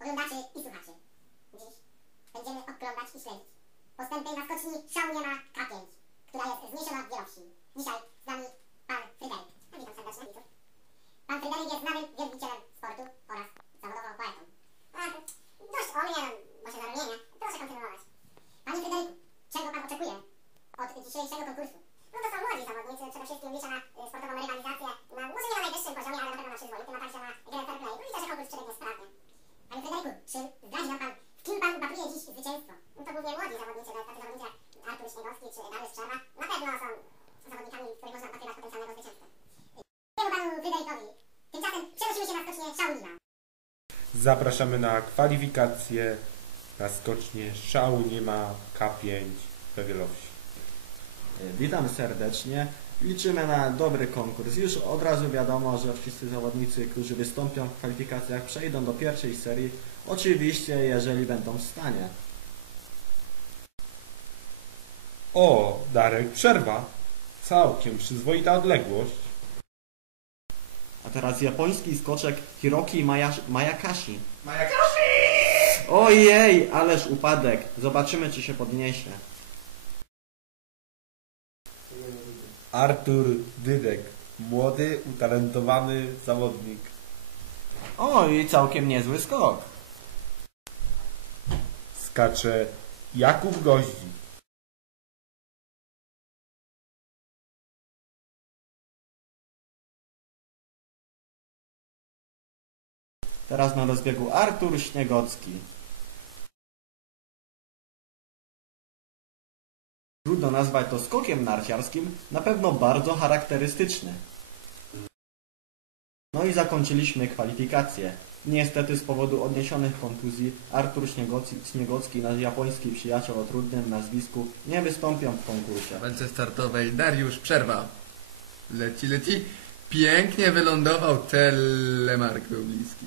oglądaczy i słuchaczy. Dziś będziemy oglądać i śledzić postępy na skoczni Szałniema K5, która jest zniesiona w Wielowsi. Dzisiaj z nami pan Fryderyk. Witam serdecznie. Pan Fryderyk jest wielbicielem sportu oraz zawodowo poetą. A, dość o mnie, może za rumienia. Proszę kontynuować. Panie Fryderyku, czego pan oczekuje od dzisiejszego konkursu? No to są młodzi zawodnicy, przede wszystkim liczę na y, sportową rywalizację, na, może nie na najwyższym poziomie, ale na pewno na przyzwoitym, a także na grę fair play. No liczę, że konkurs przebiegnie sprawnie. Panie Fryderyku, czy zdradzi nam pan, w kim pan upatruje dziś zwycięstwo? No to głównie młodzi zawodnicy, tacy zawodnicy jak Artur Śniegowski czy Dariusz Czerwa, na pewno są zawodnikami, których można upatrywać potencjalnego zwycięstwa. Dziękuję panu Fryderykowi. Tymczasem przenosimy się na skocznię Shaolina. Zapraszamy na kwalifikacje na skocznie Szału nie ma K5 we Wielowsi. Witam serdecznie. Liczymy na dobry konkurs. Już od razu wiadomo, że wszyscy zawodnicy, którzy wystąpią w kwalifikacjach, przejdą do pierwszej serii. Oczywiście, jeżeli będą w stanie. O, Darek, przerwa. Całkiem przyzwoita odległość. A teraz japoński skoczek Hiroki Mayash- Mayakashi. Mayakashi! Ojej, ależ upadek. Zobaczymy, czy się podniesie. Artur Dydek, młody, utalentowany zawodnik. Oj, całkiem niezły skok. Skacze Jakub Goździ. Teraz na rozbiegu Artur Śniegocki. Trudno nazwać to skokiem narciarskim, na pewno bardzo charakterystyczny. No i zakończyliśmy kwalifikacje. Niestety z powodu odniesionych kontuzji Artur Śniegocki, Śniegocki, nasz japoński przyjaciel o trudnym nazwisku, nie wystąpią w konkursie. W walce startowej Dariusz przerwa. Leci, leci. Pięknie wylądował telemark był bliski.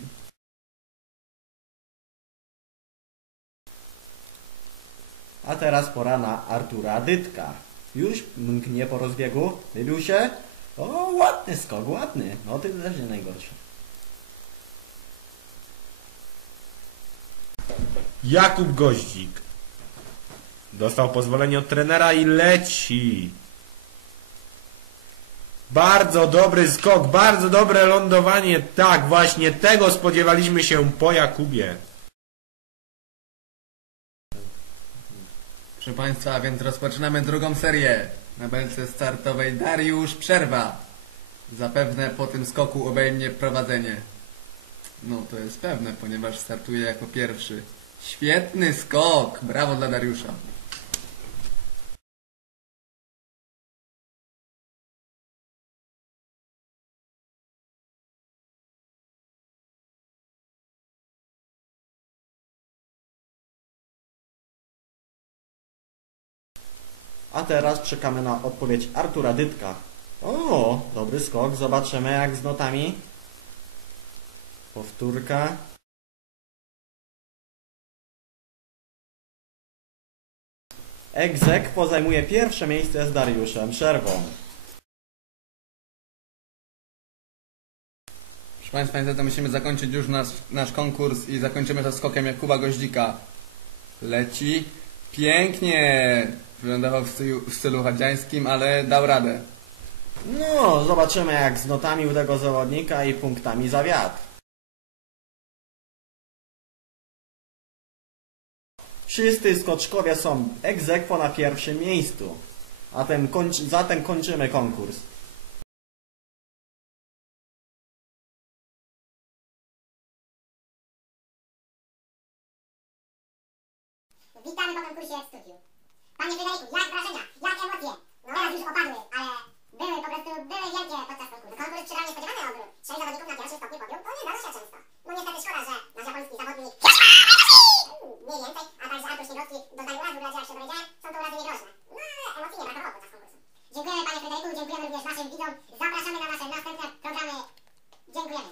A teraz pora na Artura Dytka. Już mknie po rozbiegu. Wybił się. O, ładny skok, ładny. No ty też nie najgorszy. Jakub Goździk. Dostał pozwolenie od trenera i leci. Bardzo dobry skok, bardzo dobre lądowanie. Tak, właśnie tego spodziewaliśmy się po Jakubie. Proszę Państwa, więc rozpoczynamy drugą serię. Na belce startowej Dariusz przerwa. Zapewne po tym skoku obejmie prowadzenie. No to jest pewne, ponieważ startuje jako pierwszy. Świetny skok! Brawo dla Dariusza. A teraz czekamy na odpowiedź Artura Dytka. O, dobry skok. Zobaczymy jak z notami. Powtórka. Egzekwo zajmuje pierwsze miejsce z Dariuszem Przerwą. Proszę Państwa, niestety musimy zakończyć już nasz, nasz konkurs i zakończymy to skokiem Jakuba Goździka. Leci. Pięknie! Wylądował w stylu, w stylu chadziańskim, ale dał radę. No, zobaczymy jak z notami u tego zawodnika i punktami za wiatr. Wszyscy skoczkowie są egzekwo na pierwszym miejscu. A ten kończy, zatem kończymy konkurs. Witamy po konkursie w studiu. Panie Frederiku, jak wrażenia? Jak emocje? No. Teraz już opadły, ale były po prostu, były wielkie podczas konkursu. Konkurs przybrał niespodziewane obrót. Trzech zawodników na pierwszym stopniu podium, to nie zdarza się często. No niestety szkoda, że nasz japoński zawodnik mniej więcej, a także Artur Śniegowski doznał urazu, urazu jak się dowiedziałem, są to urazy niegroźne. No ale emocji nie brakowało podczas konkursu. Dziękujemy Panie Frederiku, dziękujemy również naszym widzom. Zapraszamy na nasze następne programy. Dziękujemy.